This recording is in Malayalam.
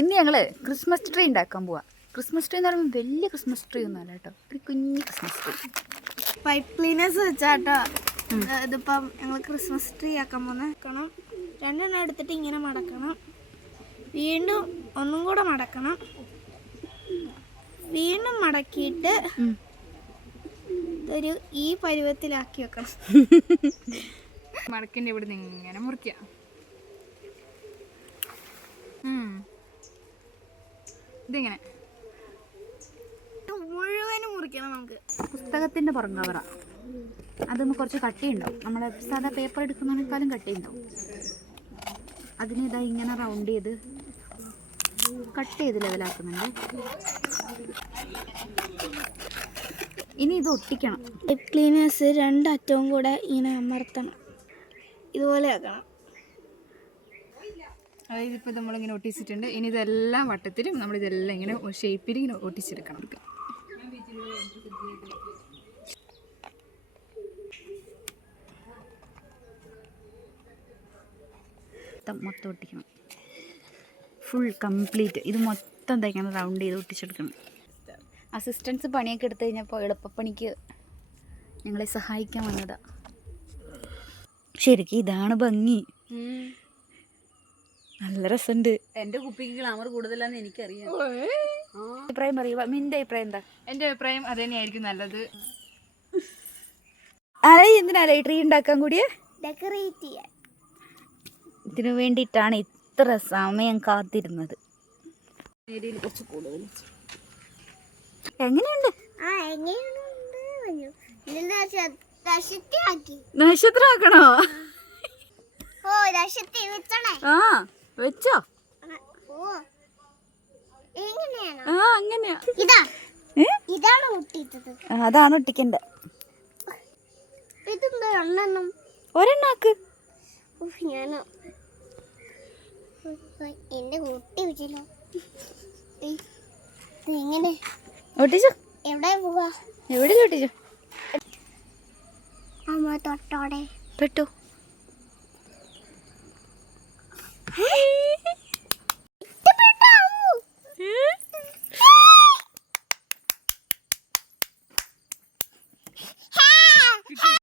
ഇന്ന് ഞങ്ങൾ ക്രിസ്മസ് ട്രീ ഉണ്ടാക്കാൻ പോവാം. ക്രിസ്മസ് ട്രീ എന്ന് പറയുമ്പോൾ വലിയ ക്രിസ്മസ് ട്രീ ഒന്നും അല്ല കേട്ടോ, ഒരു കുഞ്ഞു ക്രിസ്മസ് ട്രീ. പൈപ്പ് ക്ലീനേഴ്സ് വെച്ചാട്ടോ ഇതിപ്പം ഞങ്ങൾ ക്രിസ്മസ് ട്രീ ആക്കാൻ പോകണം. രണ്ടെണ്ണം എടുത്തിട്ട് ഇങ്ങനെ മടക്കണം, വീണ്ടും ഒന്നും കൂടെ മടക്കണം, വീണ്ടും മടക്കിയിട്ട് ഒരു ഈ പരുവത്തിലാക്കി വെക്കണം. മടക്കിൻ്റെ ഇവിടെ നിന്ന് ഇങ്ങനെ മുറിക്കാം. ഇതിങ്ങനെ മുഴുവനും മുറിക്കണം. നമുക്ക് പുസ്തകത്തിൻ്റെ പുറം കവറ, അതൊന്ന് കുറച്ച് കട്ടിയുണ്ടാവും. നമ്മൾ സാധാ പേപ്പർ എടുക്കുന്നതിനേക്കാളും കട്ടിയുണ്ടാവും. അതിന് ഇതാ ഇങ്ങനെ റൗണ്ട് ചെയ്ത് കട്ട് ചെയ്ത് ലെവലാക്കുന്നുണ്ട്. ഇനി ഇത് ഒട്ടിക്കണം. പൈപ്പ് ക്ലീനേഴ്സ് രണ്ടറ്റവും കൂടെ ഇങ്ങനെ അമർത്തണം, ഇതുപോലെ ആക്കണം. അതായത് ഇപ്പോൾ നമ്മളിങ്ങനെ ഒട്ടിച്ചിട്ടുണ്ട്. ഇനി ഇതെല്ലാം വട്ടത്തിലും നമ്മളിതെല്ലാം ഇങ്ങനെ ഷേപ്പിൽ ഇങ്ങനെ ഒട്ടിച്ചെടുക്കണം. മൊത്തം ഒട്ടിക്കണം, ഫുൾ കംപ്ലീറ്റ്. ഇത് മൊത്തം തയ്ക്കണം, റൗണ്ട് ചെയ്ത് ഒട്ടിച്ചെടുക്കണം. അസിസ്റ്റൻസ് പണിയൊക്കെ എടുത്തു കഴിഞ്ഞപ്പോൾ എളുപ്പപ്പണിക്ക് ഞങ്ങളെ സഹായിക്കാൻ വന്നതാ. ശരിക്കും ഇതാണ് ഭംഗി, നല്ല രസമുണ്ട്. എൻ്റെ കുപ്പിക്ക് ഗ്ലാമർ കൂടുതലാന്ന് എനിക്കറിയാം. അഭിപ്രായം പറയുക. നിന്റെ അഭിപ്രായം എന്താ? എൻ്റെ അഭിപ്രായം അത് തന്നെയായിരിക്കും നല്ലത്. എന്തിനാലേ ട്രീ ഉണ്ടാക്കാൻ കൂടിയേ? ഡെക്കറേറ്റ് ചെയ്യാൻ. ഇതിനു വേണ്ടിയിട്ടാണ് ഇത്ര സമയം കാത്തിരുന്നത്. കുറച്ച് കൂടുതൽ എങ്ങനെയുണ്ട്? നക്ഷത്രമാക്കണോ? ആ വെച്ചോ. അങ്ങനെയാ. അതാണ് ഒട്ടിക്കണ്ട. ഒരെണ്ണാക്ക്. എന്റെ കുട്ടി വെച്ചല്ലോ. എങ്ങനെ ഒട്ടിച്ചോ? എവിടെ പോവാ? എവിടെ ഒട്ടിച്ചോ? അമ്മ തൊട്ടോടെ തൊട്ടോ.